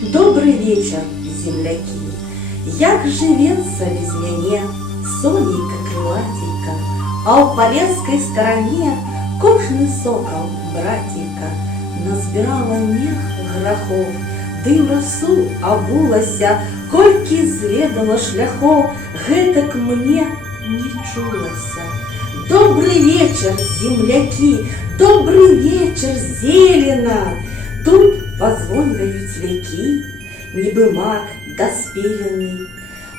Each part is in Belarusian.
Добрый вечер, земляки. Як живется без мяне, сонейка крылатейка, а ў палескай старане кожны сокал, братейка, назбірала мех грахов, ды ў расу абулася, колькі зведала шляхов, гэтак мне не чулася. Добрый вечер, земляки, добрый вечер, зелена. Тут позвонят веки, нібы маг доспеленный.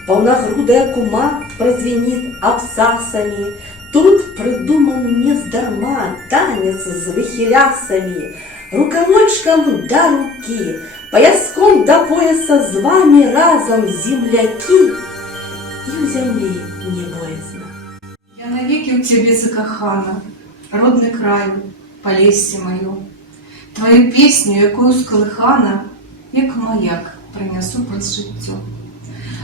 Полногрудая кума прозвенит абсасами. Тут придуман не сдарма танец с выхилясами. Рукавочком до руки, пояском до пояса з вами разом, земляки, и у земли не боязно. Я навеки у тебе закохана, родный краю, Полесье мое. Твою песню, якою сколихана, як маяк, принесу праз життя.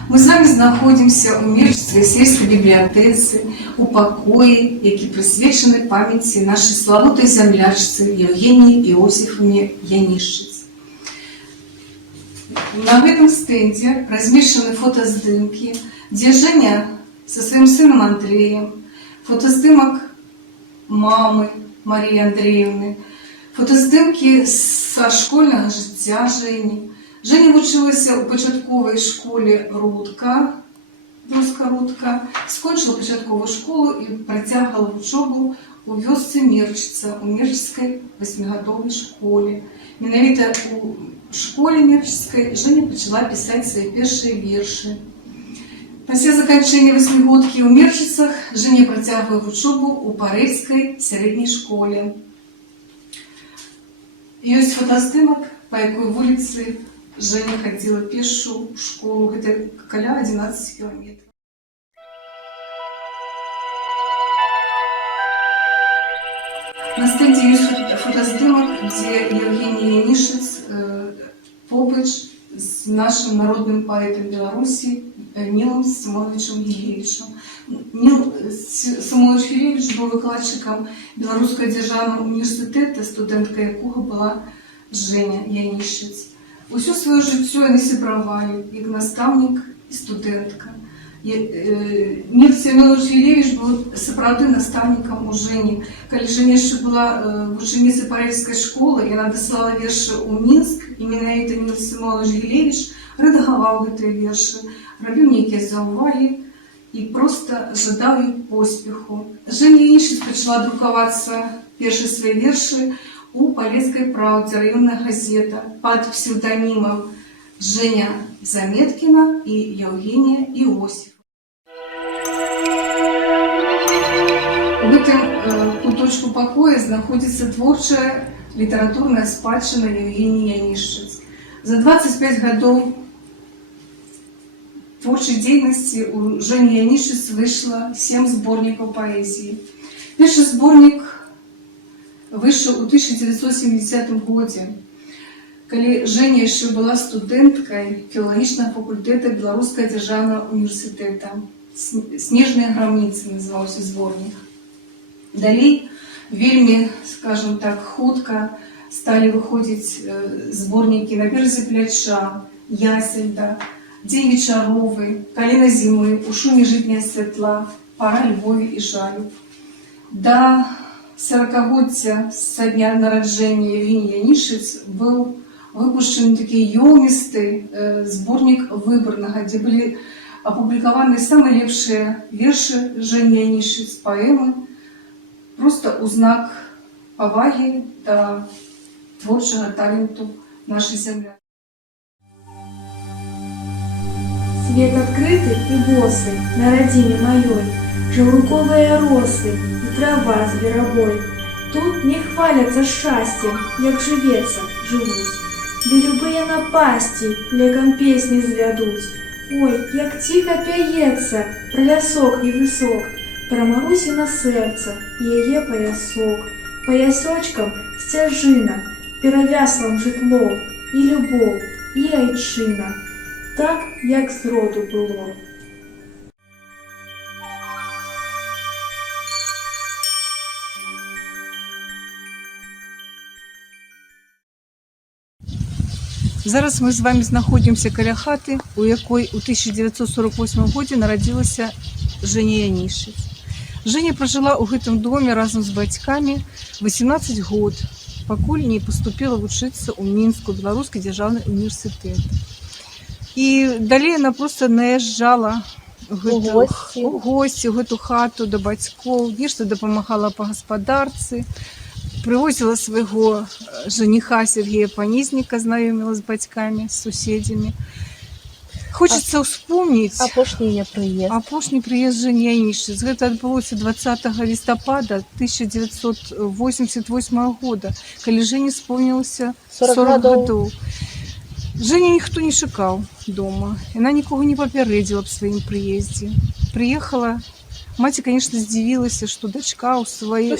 Ми з вами знаходимося у Мірчицькій сільській бібліотеці, у покої, який присвячений пам'яті нашій славутій землячці Євгенії Іосифівні Янішиць. На этом стенде размещены фотоснимки, где Женя со своим сыном Андреем, фотоснимок мамы Марии Андреевны, фотоздимки со школьного життя Жені. Женя вчилася у початковій школі Рудка, Друзька Рудка, скончила початкову школу і протягувала учебу у вёсці Мірчиця, у Мірчицькій 8-годовій школі. Менавіта у школі Мірчицькій Женя почала писати свої перші вірші. Після закінчення 8-годки у Мірчицях Женя протягує учебу у Паризькій середній школі. І ось фотоздимок, по якій вулиці Женя ходила пешу в школу, это каля 11 километров. На стенде есть фотоздимок, где Евгений Янішиць побач с нашим народным поэтом Беларуси Нилом Самойловичем Гилевичем. Нил Самойлович Гилевич был выкладчиком Белорусского державного университета, студентка якого была Женя Янішиць. Усё свое жыццё яны сябравалі, як настаўнік і студэнтка. Нил Самойлович Гилевич был сапраўды настаўнікам у Жені. Калі Женя яшчэ была вучаніцай парыжскай школы, яна дасылала вершы ў Мінск, і менавіта Нил Самойлович Гилевич рэдагаваў гэтыя вершы, рабіў нейкія заўвагі і проста жадаў ёй поспеху. Женя Янішиць пачала друкавацца першыя свае вершы у Полесской правде, районная газета, под псевдонимом Женя Заметкина и Евгения Иосиф. В этом куточку покоя находится творчая литературная спадщина Евгении Янішиць. За 25 годов творчей деятельности у Жени Янішиць вышло 7 сборников поэзии. Первый сборник вышел у 1970 году, когда Женя еще была студенткой филологічного факультета Белорусского державного университета. «Снежные границы» назывался сборник. Далей, вельми, скажем так, хутко стали выходить сборники «На березе пляча», «Ясельда», «День вечаровый», «Калина зимы», «У шуме житня святла», «Пора Львові і жалю». До 40-годдзя со дня нараджэння Евгении Янішиць был выпущен такі ёмісты сборник выборнага, где были опубликованы самые лепшие верши Жени Янішиць, поэмы, просто у знак поваги до творчего таленту нашей земли. Свет открытый и босый на родине моей, жаўруковыя росы и трава зверобой. Тут не хвалятся счастьем, як живется, живут. Да любые напасти лекам песни звядуць. Ой, як тихо пяецца про лясок і высок, про Марусіна сердце и яе поясок. Поясочком сцяжына, перавяслам жытло, и любовь, и айчына. Так, як зроду было. Зараз ми з вами знаходимося каля хати, у якой у 1948 году народилася Женя Янішыць. Женя прожила у гэтым доме разам з бацькамі 18 год, пакуль не поступила вучыцца ў Мінску беларускі дзяржаўны універсітэт. І далей яна просто наязджала у госці, у гэту хату да бацькоў, нешта дапамагала па гаспадарцы, привозила свайго жаніха Сергея Панізніка, знаёміла з бацькамі, з суседзямі. Хочацца ўспомніць апошні прыезд Жені Янішыць. Гэта адбылося 20 лістапада 1988 года, калі Жені спомнілася 40 гадоў. Женя ніхто не чакаў дома. Яна нікога не папярэдзіла аб сваім прыездзе. Прыехала. Маці, конечно, здзівілася, што дачка ў сваёй...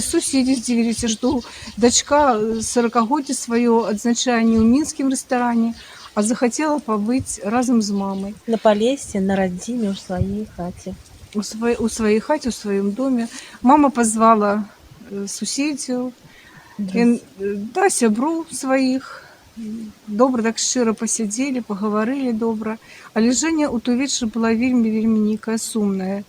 Суседзі здзівіліся, што дачка 40-годдзе сваё адзначае не ў мінскім рэстаране, а захацела пабыць разам з мамай. На Палесе, на радзіме, ў сваёй хаце. У сваёй хаце, у сваім доме. Мама пазвала суседзяў, сяброў сваіх. Добра так шчыра пасядзелі, пагаварылі добра. Але Женя ў той вечар была вельмі нейкая сумная.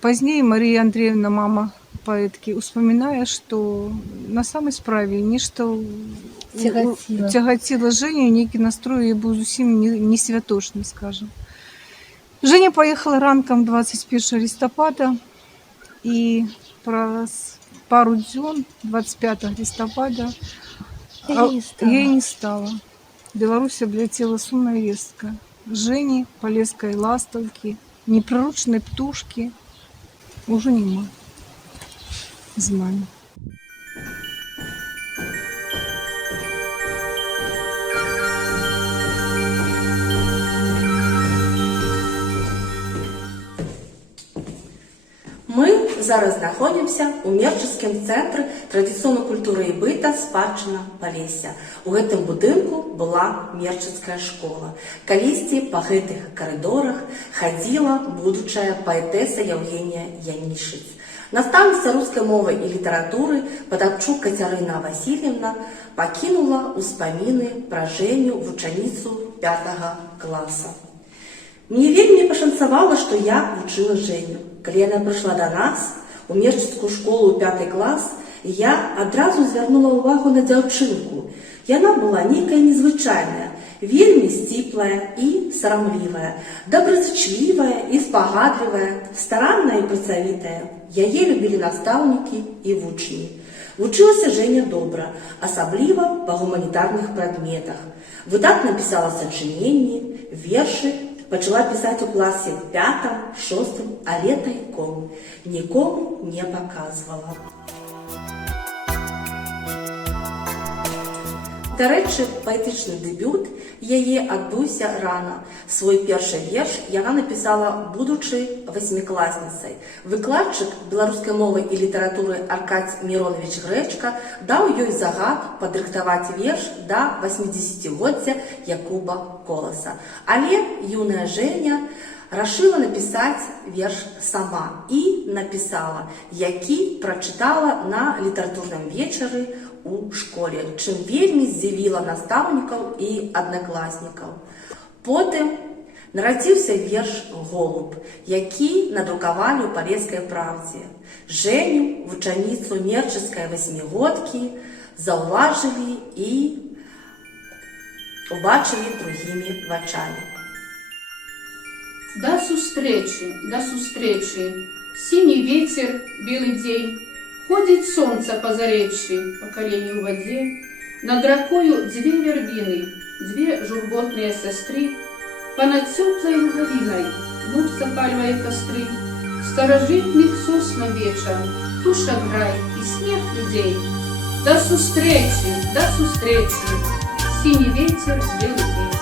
Пазней Марія Андреевна, мама паэткі, успамінае, што на самай справе нешта цягаціла Женю, нейкі настрой быў зусім не святочны, скажам. Женя паехала ранкам 21 лістапада і праз пару дзён, 25 лістапада, ей не стало. Беларусь абляцела сумная вестка. Жені, палескай ластаўкі, непрыручнай птушкі ўжо няма з намі. Мы зараз знаходзімся ў мерчыцкім цэнтры традыцыйнай культуры і быта спадчына Палесся. У гэтым будынку была мерчыцкая школа. Калісьці па гэтых карыдорах хадзіла будучая паэтэса Евгения Янішыць. Настаўніца рускай мовы і літаратуры Падапчук Кацярына Васильевна пакінула ўспаміны пра Женю, вучаніцу 5 класа. Мне вельмі пашанцавала, што я вучыла Женю. Калі яна прыйшла да нас у мерчыцкую школу ў 5 клас, я адразу звярнула ўвагу на дзяўчынку. Яна была нейкая незвычайная, вельмі сціплая і сарамлівая, добразычлівая і спагадлівая, старанная і працавітая. Яе любілі настаўнікі і вучні. Вучылася Женя добра, асабліва па гуманітарных прадметах. Выдатна пісала сачыненні, вершы, пачала пісаць у класе 5, 6, але тайком, нікому не паказвала. Дарэчы, паэтычны дэбют яе адбыўся рана. Свой першы верш яна напісала будучы 8-класніцай. Выкладчык беларускай мовы і літаратуры Аркадзь Міронович Грэчка даў ёй загад падрыхтаваць верш да 80-годдзя Якуба Коласа. Але юная Женя рашыла напісаць верш сама і напісала, які прачытала на літаратурным вечары у школе, чым вельмі здзівіла настаўнікаў і аднакласнікаў. Потым нарадзіўся верш «Голуб», які надрукавалі ў Палескай правдзе. Женю, вучаніцу мерчыцкай 8-годкі, заўважылі і убачылі другімі вачамі. До сустрэчы, сіні ветер, белы дзень, ходзіць сонца па зарэччы, па калені ў вадзе, над ракою 2 вярбіны, 2 журботныя сястры, панад цёплай лугавінай луг запальвае кастры, старажытных сосна вечар, птушак грай і смех людзей. До сустрэчы, сіні ветер, белы дзень.